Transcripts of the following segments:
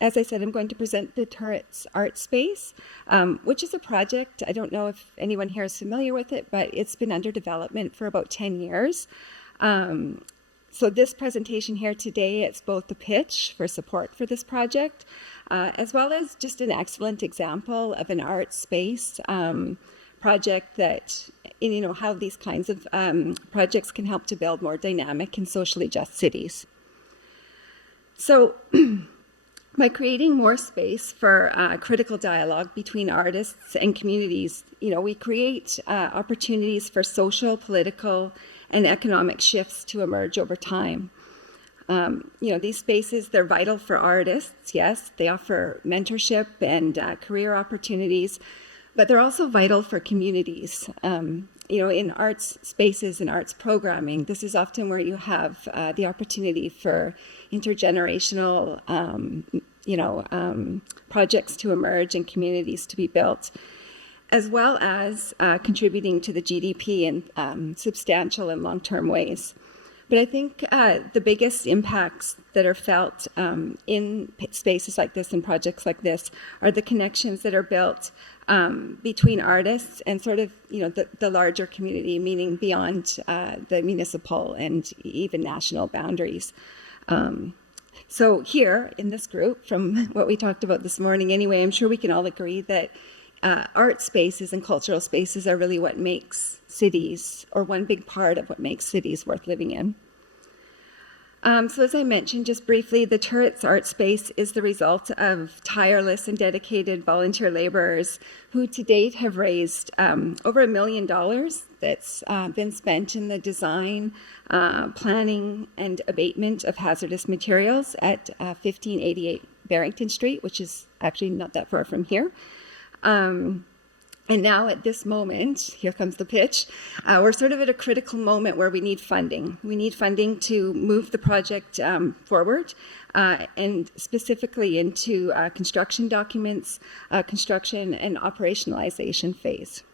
as I said, I'm going to present the Turrets Art Space, which is a project. I don't know if anyone here is familiar with it, but it's been under development for about 10 years. So this presentation here today, it's both the pitch for support for this project, as well as just an excellent example of an art space project that, how these kinds of projects can help to build more dynamic and socially just cities. So by creating more space for critical dialogue between artists and communities, we create opportunities for social, political, and economic shifts to emerge over time. These spaces, they're vital for artists, yes. They offer mentorship and career opportunities, but they're also vital for communities. In arts spaces and arts programming, this is often where you have the opportunity for intergenerational, projects to emerge and communities to be built, as well as contributing to the GDP in substantial and long-term ways. But I think the biggest impacts that are felt in spaces like this and projects like this are the connections that are built between artists and sort of, the larger community, meaning beyond the municipal and even national boundaries. So here in this group, from what we talked about this morning anyway, I'm sure we can all agree that art spaces and cultural spaces are really what makes cities, or one big part of what makes cities worth living in. So as I mentioned just briefly, the Turrets Art Space is the result of tireless and dedicated volunteer laborers who to date have raised over $1 million that's been spent in the design, planning, and abatement of hazardous materials at 1588 Barrington Street, which is actually not that far from here. And now at this moment, here comes the pitch, we're sort of at a critical moment where we need funding. We need funding to move the project forward, and specifically into construction documents, construction and operationalization phase.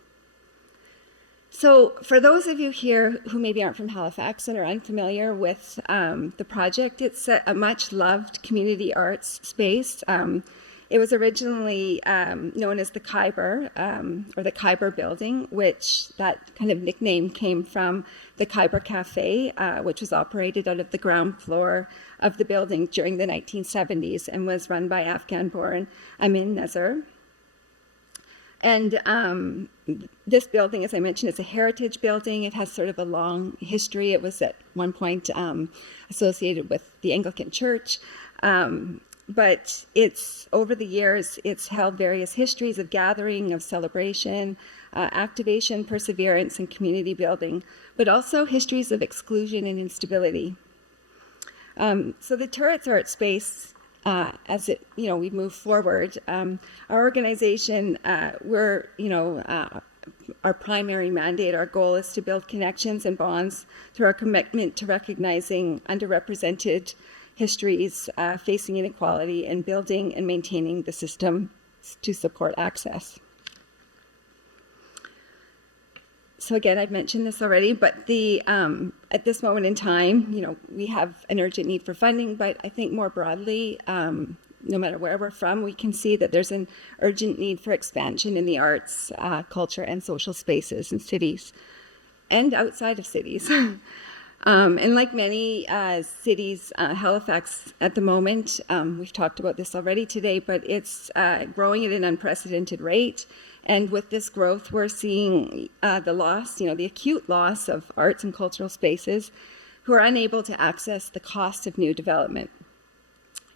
So for those of you here who maybe aren't from Halifax and are unfamiliar with the project, it's a much loved community arts space. It was originally known as the Khyber, or the Khyber Building, which that kind of nickname came from the Khyber Cafe, which was operated out of the ground floor of the building during the 1970s and was run by Afghan-born Amin Nazar. And this building, as I mentioned, is a heritage building. It has sort of a long history. It was at one point associated with the Anglican Church. But over the years, it's held various histories of gathering, of celebration, activation, perseverance, and community building, but also histories of exclusion and instability. So the Turrets Art Space, as we move forward, our organization, our primary mandate, our goal is to build connections and bonds through our commitment to recognizing underrepresented histories facing inequality and building and maintaining the system to support access. So again, I've mentioned this already, but at this moment in time, we have an urgent need for funding, but I think more broadly, no matter where we're from, we can see that there's an urgent need for expansion in the arts, culture, and social spaces in cities and outside of cities. And like many cities, Halifax at the moment, we've talked about this already today, but it's growing at an unprecedented rate. And with this growth, we're seeing the loss, the acute loss of arts and cultural spaces who are unable to access the cost of new development.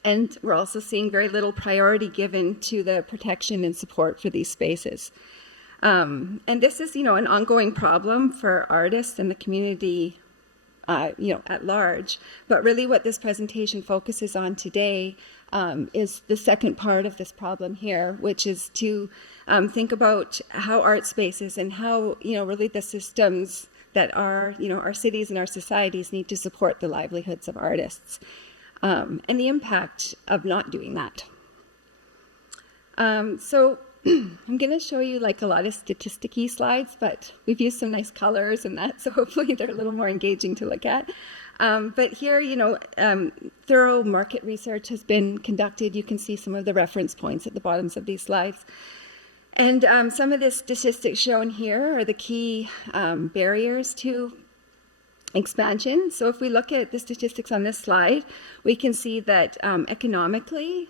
And we're also seeing very little priority given to the protection and support for these spaces. And this is, an ongoing problem for artists and the community at large. But really what this presentation focuses on today is the second part of this problem here, which is to think about how art spaces and how, really the systems that our cities and our societies need to support the livelihoods of artists, and the impact of not doing that. So I'm going to show you like a lot of statisticky slides, but we've used some nice colors and that, so hopefully they're a little more engaging to look at. But here, thorough market research has been conducted. You can see some of the reference points at the bottoms of these slides. And some of the statistics shown here are the key barriers to expansion. So if we look at the statistics on this slide, we can see that economically,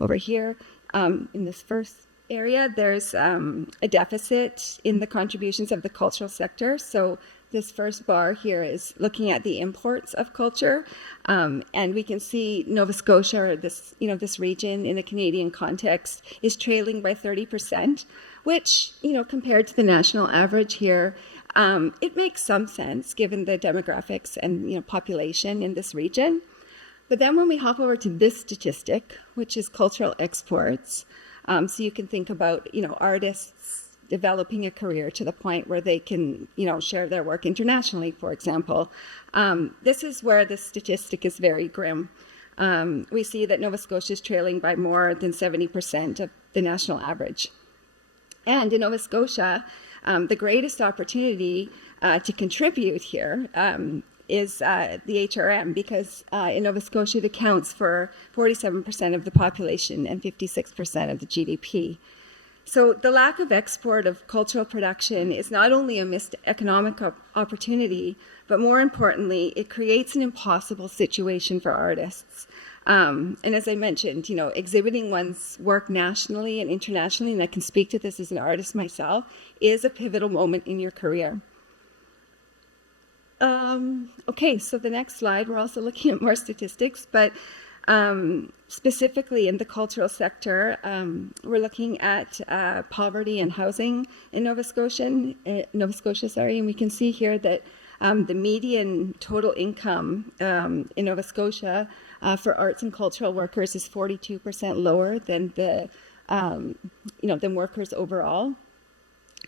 over here in this first area, there's a deficit in the contributions of the cultural sector. So this first bar here is looking at the imports of culture, and we can see Nova Scotia, or this region in a Canadian context, is trailing by 30%, which compared to the national average here, it makes some sense given the demographics and population in this region. But then when we hop over to this statistic, which is cultural exports, so you can think about artists developing a career to the point where they can share their work internationally, for example. This is where the statistic is very grim. We see that Nova Scotia is trailing by more than 70% of the national average. And in Nova Scotia, the greatest opportunity to contribute here is the HRM, because in Nova Scotia it accounts for 47% of the population and 56% of the GDP. So the lack of export of cultural production is not only a missed economic opportunity, but more importantly, it creates an impossible situation for artists. And as I mentioned, exhibiting one's work nationally and internationally, and I can speak to this as an artist myself, is a pivotal moment in your career. Okay, so the next slide, we're also looking at more statistics, but specifically in the cultural sector, we're looking at poverty and housing in Nova Scotia, and we can see here that the median total income in Nova Scotia for arts and cultural workers is 42% lower than than workers overall.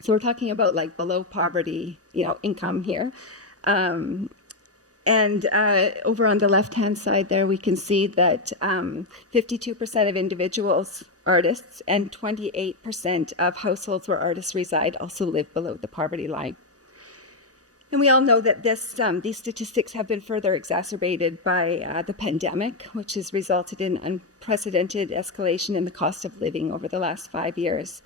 So we're talking about like below poverty, income here. And over on the left-hand side there, we can see that 52% of individuals, artists, and 28% of households where artists reside also live below the poverty line. And we all know that these statistics have been further exacerbated by the pandemic, which has resulted in unprecedented escalation in the cost of living over the last 5 years.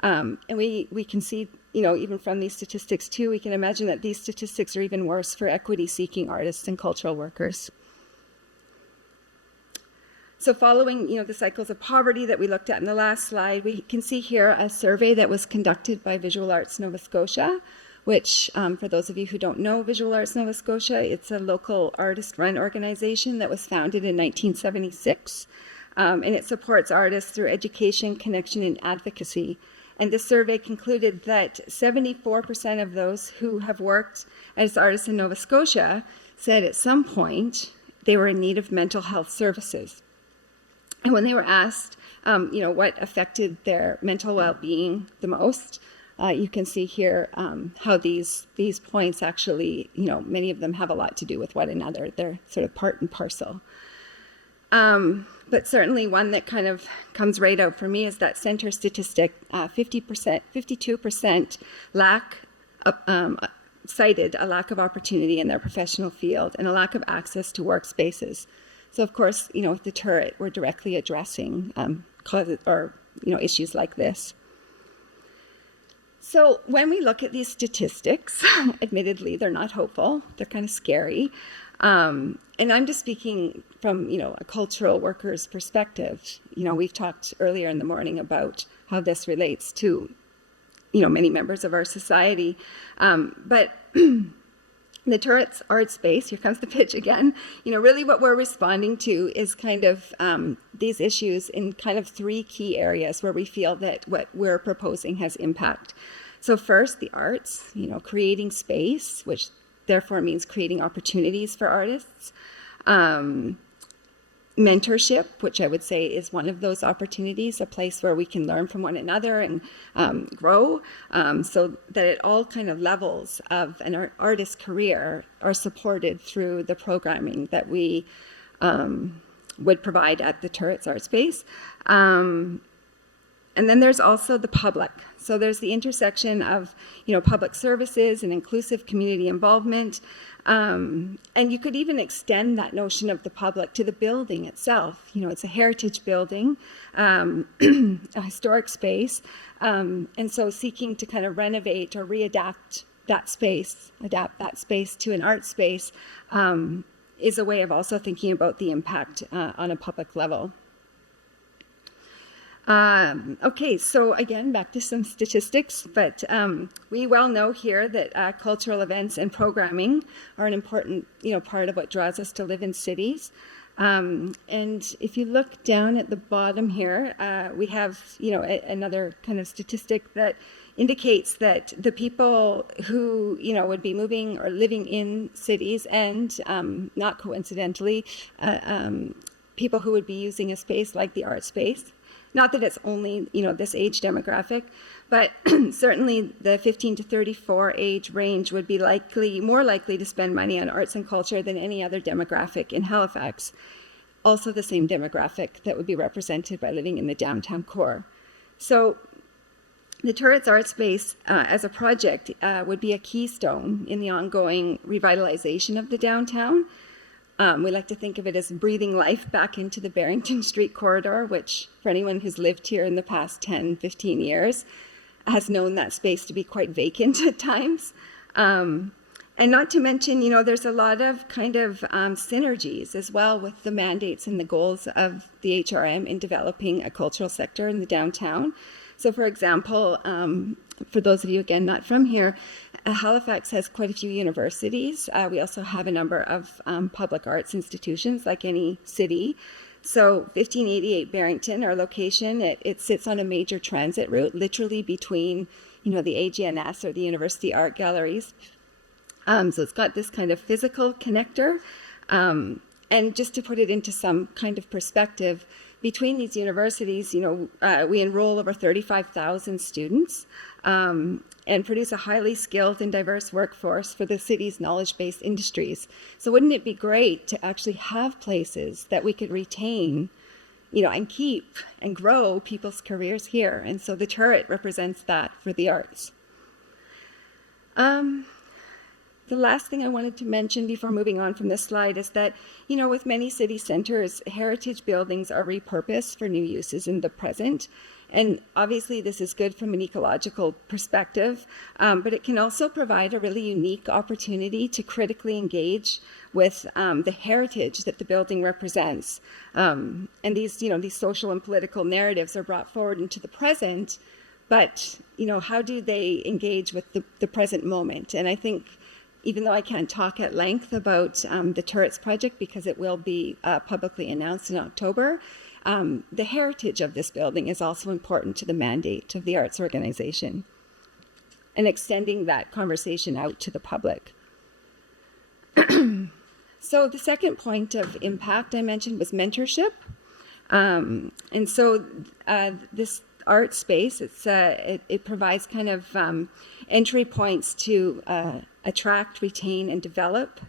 And we can see, even from these statistics too, we can imagine that these statistics are even worse for equity-seeking artists and cultural workers. So following, the cycles of poverty that we looked at in the last slide, we can see here a survey that was conducted by Visual Arts Nova Scotia, which, for those of you who don't know Visual Arts Nova Scotia, it's a local artist-run organization that was founded in 1976, and it supports artists through education, connection, and advocacy. And this survey concluded that 74% of those who have worked as artists in Nova Scotia said at some point they were in need of mental health services. And when they were asked, what affected their mental well-being the most, you can see here how these points actually, many of them have a lot to do with one another. They're sort of part and parcel. But certainly one that kind of comes right out for me is that center statistic, 52% cited a lack of opportunity in their professional field and a lack of access to workspaces. So of course, with the turret, we're directly addressing causes or issues like this. So when we look at these statistics, admittedly, they're not hopeful. They're kind of scary. And I'm just speaking from, a cultural worker's perspective. We've talked earlier in the morning about how this relates to, many members of our society. But the turret's art space, here comes the pitch again, really what we're responding to is kind of these issues in kind of three key areas where we feel that what we're proposing has impact. So first, the arts, creating space, which therefore means creating opportunities for artists. Mentorship, which I would say is one of those opportunities, a place where we can learn from one another and grow, so that at all kind of levels of an artist's career are supported through the programming that we would provide at the Turret's Art Space. And then there's also the public. So there's the intersection of, public services and inclusive community involvement. And you could even extend that notion of the public to the building itself. It's a heritage building, a historic space. And so seeking to kind of renovate or adapt that space to an art space is a way of also thinking about the impact on a public level. Okay, so again, back to some statistics, but we well know here that cultural events and programming are an important, part of what draws us to live in cities. And if you look down at the bottom here, we have, another kind of statistic that indicates that the people who, would be moving or living in cities and, not coincidentally, people who would be using a space like the art space. Not that it's only, this age demographic, but certainly the 15 to 34 age range would be more likely to spend money on arts and culture than any other demographic in Halifax. Also the same demographic that would be represented by living in the downtown core. So the Turrets Art Space as a project would be a keystone in the ongoing revitalization of the downtown. We like to think of it as breathing life back into the Barrington Street corridor, which for anyone who's lived here in the past 10, 15 years has known that space to be quite vacant at times. And not to mention, there's a lot of kind of synergies as well with the mandates and the goals of the HRM in developing a cultural sector in the downtown. So for example, for those of you, again, not from here, Halifax has quite a few universities. We also have a number of public arts institutions, like any city. So 1588 Barrington, our location, it sits on a major transit route, literally between, the AGNS or the University Art Galleries. So it's got this kind of physical connector. And just to put it into some kind of perspective, between these universities, we enroll over 35,000 students and produce a highly skilled and diverse workforce for the city's knowledge-based industries. So wouldn't it be great to actually have places that we could retain, and keep and grow people's careers here? And so the Turret represents that for the arts. The last thing I wanted to mention before moving on from this slide is that, with many city centers, heritage buildings are repurposed for new uses in the present. And obviously this is good from an ecological perspective, but it can also provide a really unique opportunity to critically engage with the heritage that the building represents. And these social and political narratives are brought forward into the present, but, how do they engage with the present moment? And I think, even though I can't talk at length about the Turrets project because it will be publicly announced in October, the heritage of this building is also important to the mandate of the arts organization and extending that conversation out to the public. So the second point of impact I mentioned was mentorship. And so this art space, it provides kind of entry points to attract, retain, and develop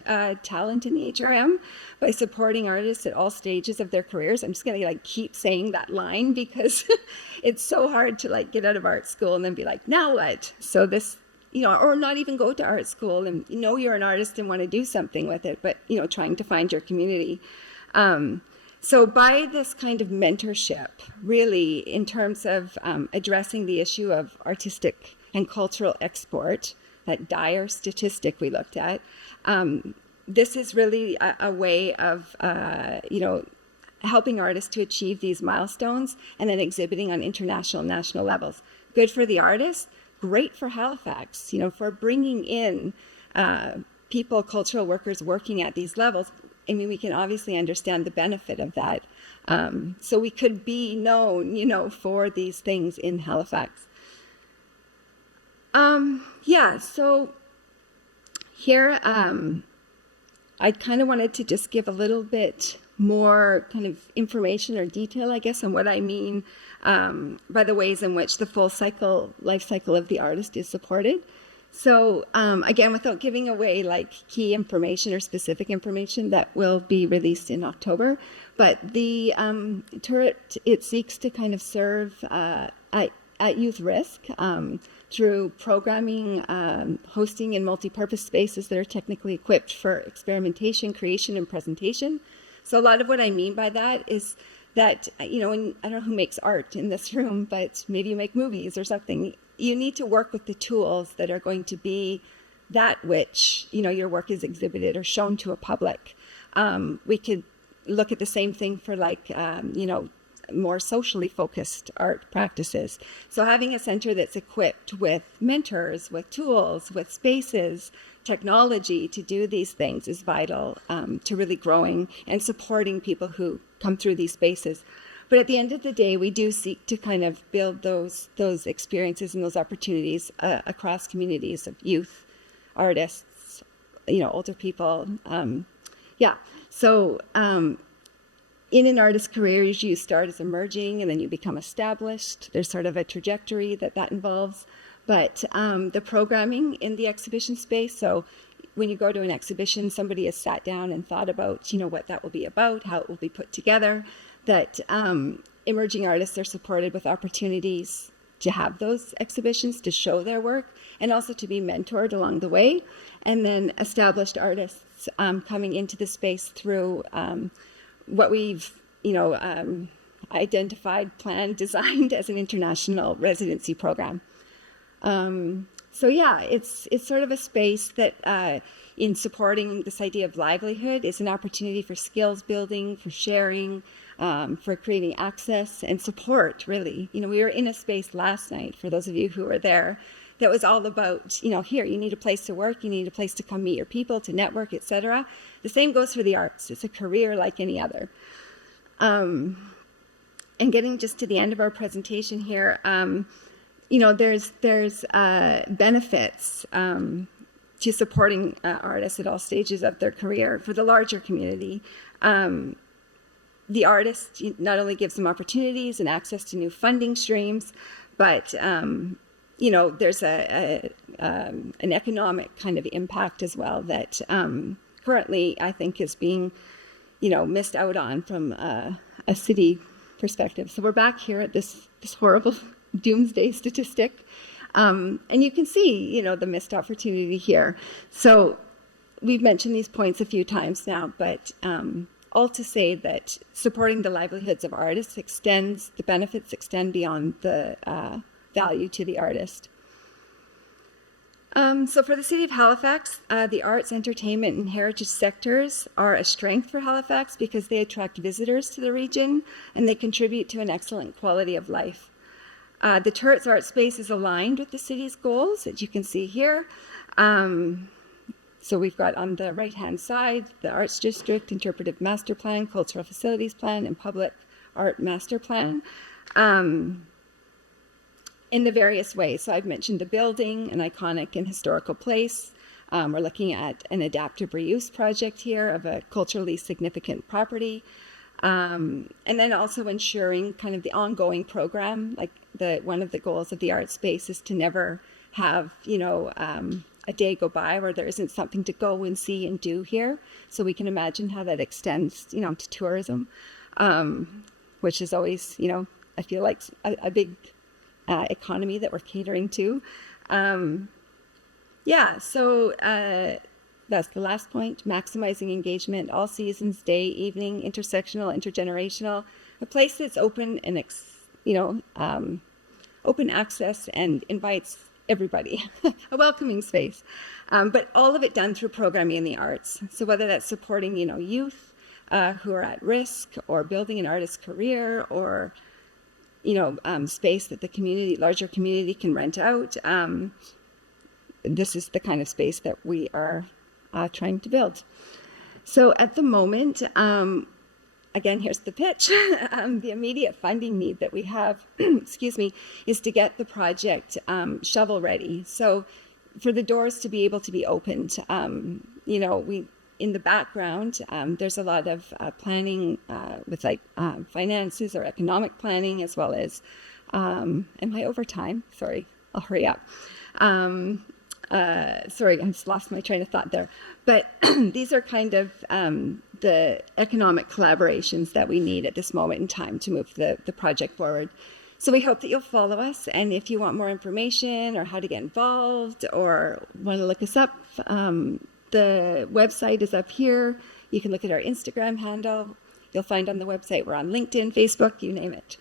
talent in the HRM by supporting artists at all stages of their careers. I'm just going to keep saying that line because it's so hard to get out of art school and then be like, now what? So this, or not even go to art school and you're an artist and want to do something with it, but trying to find your community. So by this kind of mentorship, really in terms of addressing the issue of artistic and cultural export, that dire statistic we looked at, this is really a way of, helping artists to achieve these milestones and then exhibiting on international and national levels. Good for the artists, great for Halifax, for bringing in people, cultural workers working at these levels. I mean, we can obviously understand the benefit of that. So we could be known, for these things in Halifax. So here I kind of wanted to just give a little bit more kind of information or detail, I guess, on what I mean by the ways in which the full life cycle of the artist is supported. So again, without giving away key information or specific information that will be released in October, but the Turret, it seeks to kind of serve a at youth risk through programming, hosting in multi-purpose spaces that are technically equipped for experimentation, creation, and presentation. So a lot of what I mean by that is that, you know, and I don't know who makes art in this room, but maybe you make movies or something. You need to work with the tools that are going to be that which, you know, your work is exhibited or shown to a public. We could look at the same thing for like, you know, more socially focused art practices. So having a center that's equipped with mentors, with tools, with spaces, technology to do these things is vital to really growing and supporting people who come through these spaces. But at the end of the day, we do seek to kind of build those experiences and those opportunities across communities of youth, artists, you know, older people. So in an artist's career, usually you start as emerging and then you become established. There's sort of a trajectory that involves. But the programming in the exhibition space, so when you go to an exhibition, somebody has sat down and thought about, you know, what that will be about, how it will be put together, that emerging artists are supported with opportunities to have those exhibitions, to show their work, and also to be mentored along the way. And then established artists coming into the space through what we've, you know, identified, planned, designed as an international residency program. So yeah, it's sort of a space that in supporting this idea of livelihood is an opportunity for skills building, for sharing, for creating access and support, really. You know, we were in a space last night, for those of you who were there, that was all about, you know, here, you need a place to work, you need a place to come meet your people, to network, etc. The same goes for the arts. It's a career like any other. And getting just to the end of our presentation here, you know, there's benefits to supporting artists at all stages of their career. For the larger community, the artist not only gives them opportunities and access to new funding streams, but you know, there's an economic kind of impact as well that currently I think is being, you know, missed out on from a city perspective. So we're back here at this horrible doomsday statistic, and you can see, you know, the missed opportunity here. So we've mentioned these points a few times now, but all to say that supporting the livelihoods of artists the benefits extend beyond the value to the artist. So for the City of Halifax, the arts, entertainment, and heritage sectors are a strength for Halifax because they attract visitors to the region and they contribute to an excellent quality of life. The Turrets Art Space is aligned with the city's goals, as you can see here. So we've got on the right-hand side, the Arts District, Interpretive Master Plan, Cultural Facilities Plan, and Public Art Master Plan. In the various ways. So I've mentioned the building, an iconic and historical place. We're looking at an adaptive reuse project here of a culturally significant property. And then also ensuring kind of the ongoing program, like one of the goals of the art space is to never have, you know, a day go by where there isn't something to go and see and do here. So we can imagine how that extends, you know, to tourism, which is always, you know, I feel like a big economy that we're catering to. So that's the last point, maximizing engagement, all seasons, day, evening, intersectional, intergenerational, a place that's open and, open access and invites everybody, a welcoming space. But all of it done through programming in the arts. So whether that's supporting, you know, youth who are at risk, or building an artist's career, or space that the community, larger community, can rent out. This is the kind of space that we are trying to build. So at the moment, again, here's the pitch. The immediate funding need that we have, excuse me, is to get the project shovel ready. So for the doors to be able to be opened, in the background, there's a lot of planning with finances or economic planning, as well as, am I over time? Sorry, I'll hurry up. Sorry, I just lost my train of thought there. But these are kind of the economic collaborations that we need at this moment in time to move the project forward. So we hope that you'll follow us, and if you want more information or how to get involved or want to look us up, the website is up here. You can look at our Instagram handle. You'll find on the website we're on LinkedIn, Facebook, you name it.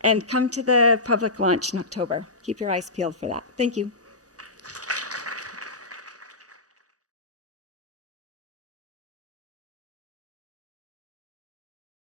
And come to the public launch in October. Keep your eyes peeled for that. Thank you.